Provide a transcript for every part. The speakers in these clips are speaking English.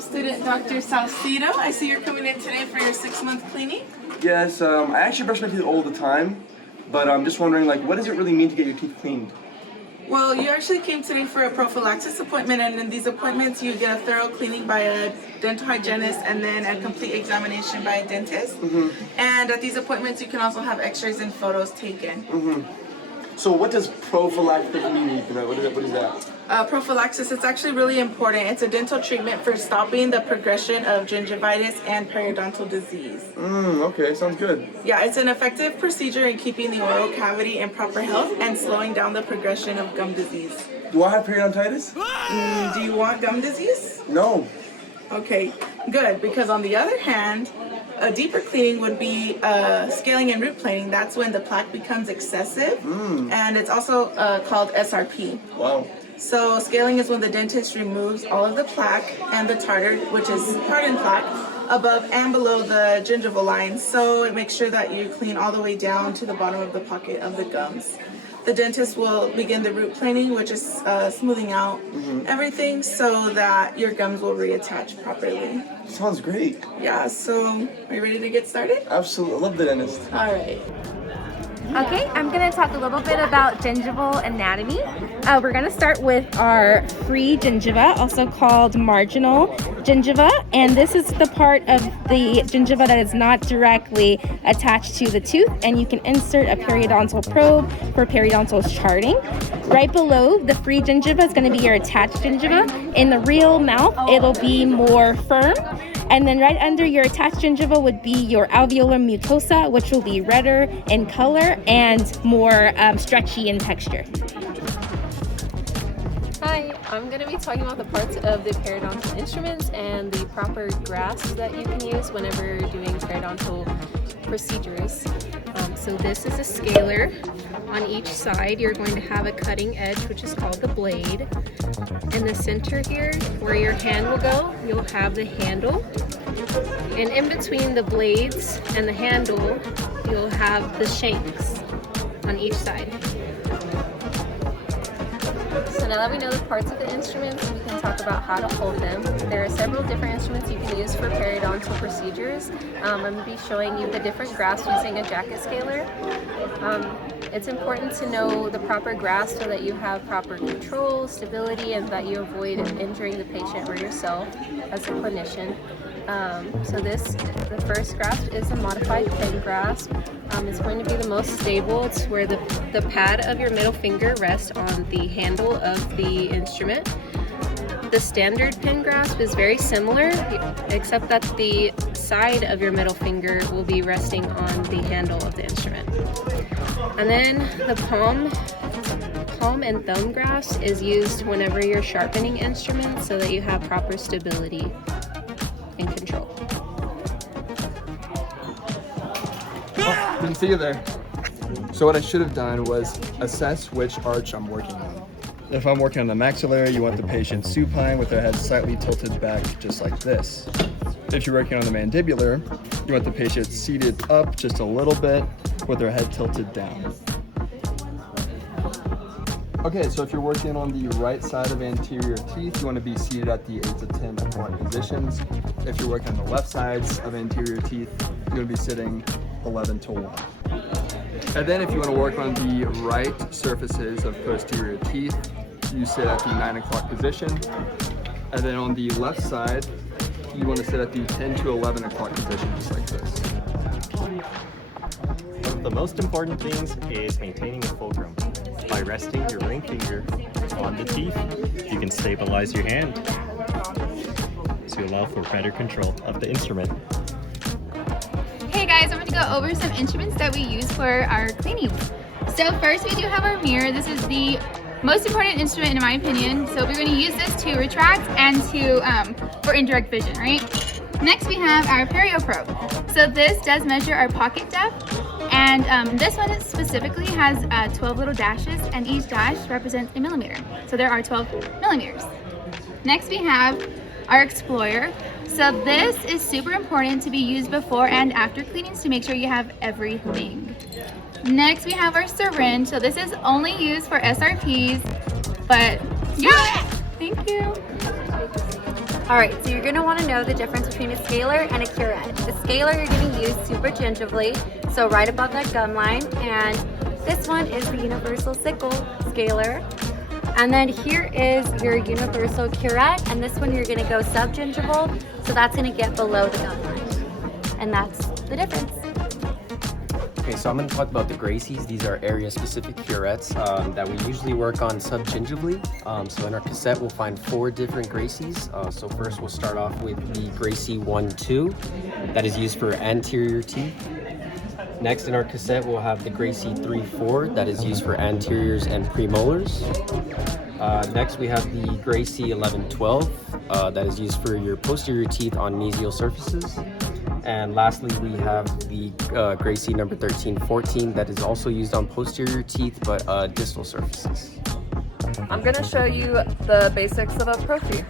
student Dr. Salcido. I see you're coming in today for your 6-month cleaning. Yes, I actually brush my teeth all the time, but I'm just wondering, like, what does it really mean to get your teeth cleaned? Well, you actually came today for a prophylaxis appointment, and in these appointments you get a thorough cleaning by a dental hygienist and then a complete examination by a dentist. And at these appointments you can also have x-rays and photos taken. So what does prophylactic mean? What is that? Prophylaxis, it's actually really important. It's a dental treatment for stopping the progression of gingivitis and periodontal disease. Okay, sounds good. Yeah, it's an effective procedure in keeping the oral cavity in proper health and slowing down the progression of gum disease. Do I have periodontitis? Do you want gum disease? No. Okay, good, because on the other hand, a deeper cleaning would be scaling and root planing. That's when the plaque becomes excessive, and it's also called SRP. Wow. So scaling is when the dentist removes all of the plaque and the tartar, which is hardened plaque, above and below the gingival line. So it makes sure that you clean all the way down to the bottom of the pocket of the gums. The dentist will begin the root planing, which is smoothing out everything so that your gums will reattach properly. Sounds great. Yeah, so are you ready to get started? Absolutely. I love the dentist. All right. Okay, I'm going to talk a little bit about gingival anatomy. We're going to start with our free gingiva, also called marginal gingiva, and this is the part of the gingiva that is not directly attached to the tooth, and you can insert a periodontal probe for periodontal charting. Right below the free gingiva is going to be your attached gingiva. In the real mouth, it'll be more firm. And then right under your attached gingiva would be your alveolar mucosa, which will be redder in color and more stretchy in texture. Hi, I'm going to be talking about the parts of the periodontal instruments and the proper grasps that you can use whenever you're doing periodontal procedures. So this is a scaler. On each side you're going to have a cutting edge, which is called the blade. In the center here, where your hand will go, you'll have the handle. And in between the blades and the handle, you'll have the shanks on each side. So now that we know the parts of the instruments, we can talk about how to hold them. There are several different instruments you can use for periodontal procedures. I'm going to be showing you the different grasps using a jacket scaler. It's important to know the proper grasp so that you have proper control, stability, and that you avoid injuring the patient or yourself as a clinician. So the first grasp is a modified pen grasp. It's going to be the most stable. It's where the pad of your middle finger rests on the handle of the instrument. The standard pen grasp is very similar, except that the side of your middle finger will be resting on the handle of the instrument. And then the palm and thumb grasp is used whenever you're sharpening instruments so that you have proper stability and control. Oh, didn't see you there. So what I should have done was assess which arch I'm working on. If I'm working on the maxillary, you want the patient supine with their head slightly tilted back, just like this. If you're working on the mandibular, you want the patient seated up just a little bit with their head tilted down. Okay, so if you're working on the right side of anterior teeth, you want to be seated at the 8 to 10 o'clock positions. If you're working on the left sides of anterior teeth, you're going to be sitting 11 to 1. And then if you want to work on the right surfaces of posterior teeth, you sit at the 9 o'clock position. And then on the left side, you want to sit at the 10 to 11 o'clock position, just like this. One of the most important things is maintaining a fulcrum. By resting your ring finger on the teeth, you can stabilize your hand to allow for better control of the instrument. Hey guys, I'm going to go over some instruments that we use for our cleaning. So first we do have our mirror. This is the most important instrument in my opinion. So we're going to use this to retract and for indirect vision, right? Next we have our perio probe. So this does measure our pocket depth, and this one specifically has 12 little dashes, and each dash represents a millimeter. So there are 12 millimeters. Next we have our explorer. So this is super important to be used before and after cleanings to make sure you have everything. Next we have our syringe. So this is only used for SRPs, but yeah, thank you. Alright, so you're going to want to know the difference between a scalar and a curette. The scalar you're going to use super gingivally, so right above that gum line, and this one is the universal sickle scalar. And then here is your universal curette, and this one you're going to go subgingival, so that's going to get below the gum line. And that's the difference. Okay, so I'm going to talk about the Gracies. These are area-specific curettes that we usually work on subgingivally. So in our cassette, we'll find 4 different Gracies. So first, we'll start off with the Gracie 1-2 that is used for anterior teeth. Next in our cassette, we'll have the Gracie 3-4 that is used for anteriors and premolars. Next, we have the Gracie 11-12 that is used for your posterior teeth on mesial surfaces. And lastly, we have the Gracie number 13-14 that is also used on posterior teeth, but distal surfaces. I'm gonna show you the basics of a prophy.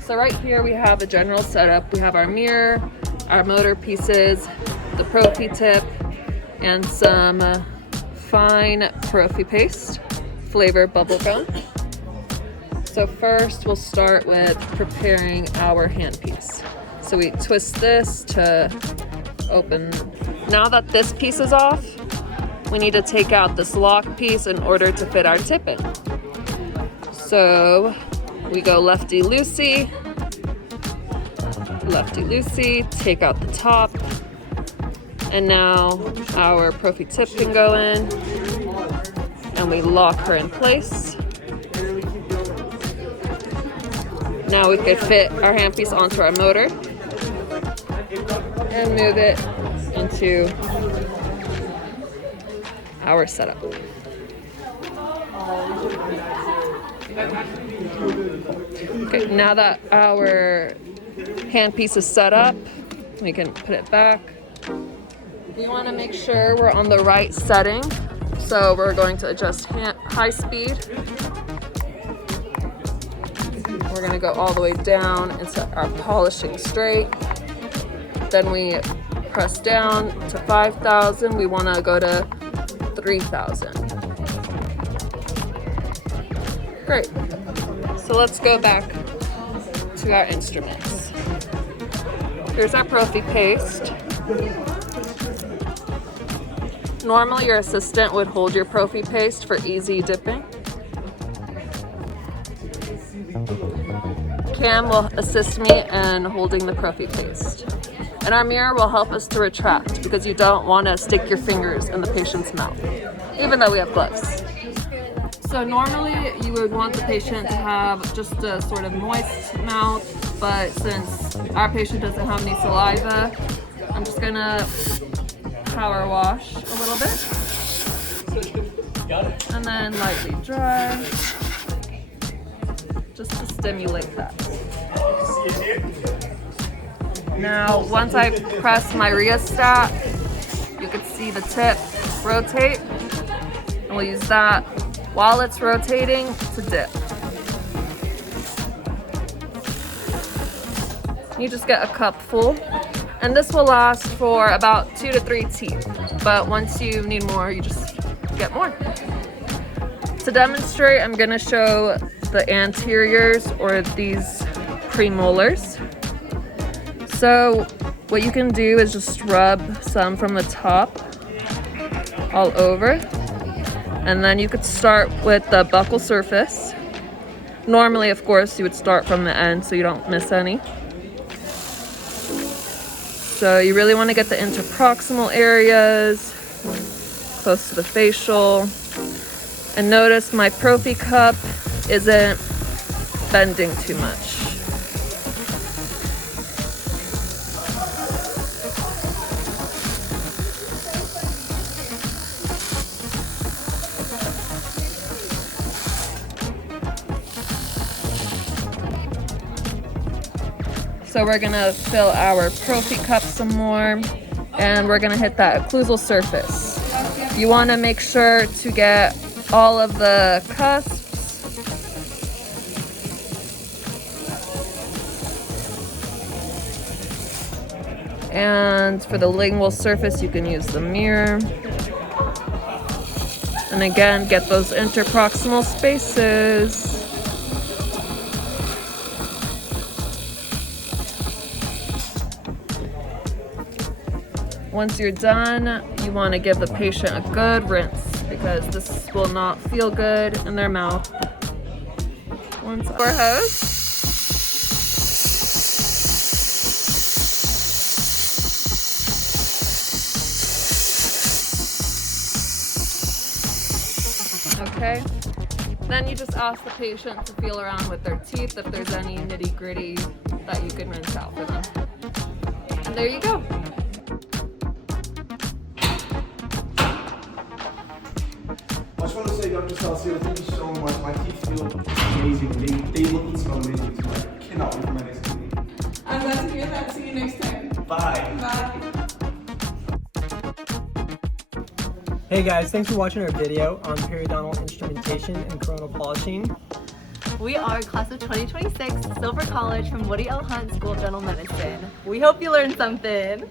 So right here we have a general setup. We have our mirror, our motor pieces, the prophy tip, and some fine prophy paste, flavored bubble gum. So first we'll start with preparing our handpiece. So we twist this to open. Now that this piece is off, we need to take out this lock piece in order to fit our tip in. So we go lefty-loosey, lefty-loosey, take out the top, and now our prophy tip can go in, and we lock her in place. Now we could fit our handpiece onto our motor and move it into our setup. Okay, now that our handpiece is set up, we can put it back. We want to make sure we're on the right setting, so we're going to adjust high speed. We're going to go all the way down into our polishing straight. Then we press down to 5,000. We want to go to 3,000. Great. So let's go back to our instruments. Here's our prophy paste. Normally your assistant would hold your prophy paste for easy dipping. Cam will assist me in holding the prophy paste. And our mirror will help us to retract because you don't want to stick your fingers in the patient's mouth, even though we have gloves. So normally you would want the patient to have just a sort of moist mouth, but since our patient doesn't have any saliva, I'm just gonna power wash a little bit. And then lightly dry, just to stimulate that. Now, once I press my rheostat, you can see the tip rotate, and we'll use that while it's rotating to dip. You just get a cup full, and this will last for about 2 to 3 teeth, but once you need more, you just get more. To demonstrate, I'm gonna show the anteriors, or these premolars. So what you can do is just rub some from the top all over, and then you could start with the buccal surface. Normally, of course, you would start from the end so you don't miss any. So you really want to get the interproximal areas, close to the facial. And notice my prophy cup isn't bending too much. So we're gonna fill our prophy cup some more, and we're gonna hit that occlusal surface. You wanna make sure to get all of the cusps. And for the lingual surface, you can use the mirror. And again, get those interproximal spaces. Once you're done, you want to give the patient a good rinse because this will not feel good in their mouth. Once our hose. Okay. Then you just ask the patient to feel around with their teeth if there's any nitty gritty that you can rinse out for them. And there you go. I just want to say, Dr. Salcedo, thank you so much. My teeth feel amazing. They look and smell amazing too. I cannot wait for my next cleaning. I'm glad to hear that. See you next time. Bye. Bye. Hey guys, thanks for watching our video on periodontal instrumentation and coronal polishing. We are class of 2026, Silver College from Woody L. Hunt School of Dental Medicine. We hope you learned something.